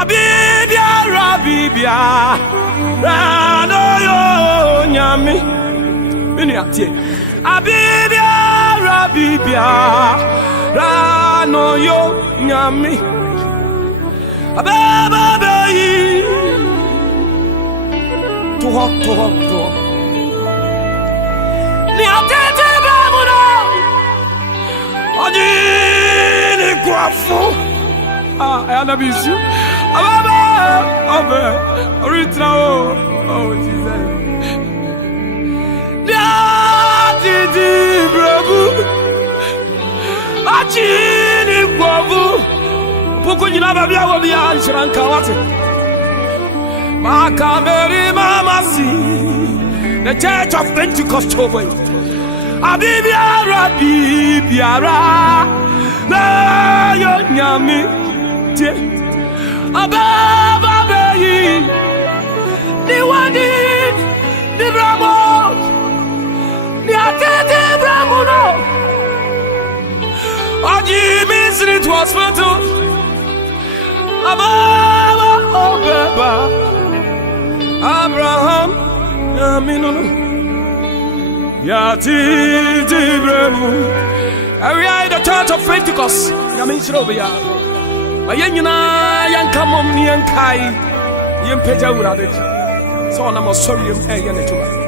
Abrebiara Rano yo Onyame Bini atie Abrebiara Rano yo Onyame Ababayi to hop Ni atete bamuno Ojini kwafo I miss you. Oh, Jesus. Daddy, bravo. Achini bravo. Pokoni na babia wo bia nshranka wate. Makameri mama si. The Church of Pentecost over. Abrebiara. Na yo nyame. Ababayi, the wadi, the bramo, the atete bramuno. AGMA street was fatal. Ababa, Obeba, Abraham, Aminono, Yati, the bramu. We are the Church of Pentecost. Yamin Ayena yankamom ni yankai yempeja urade so na mo sorry em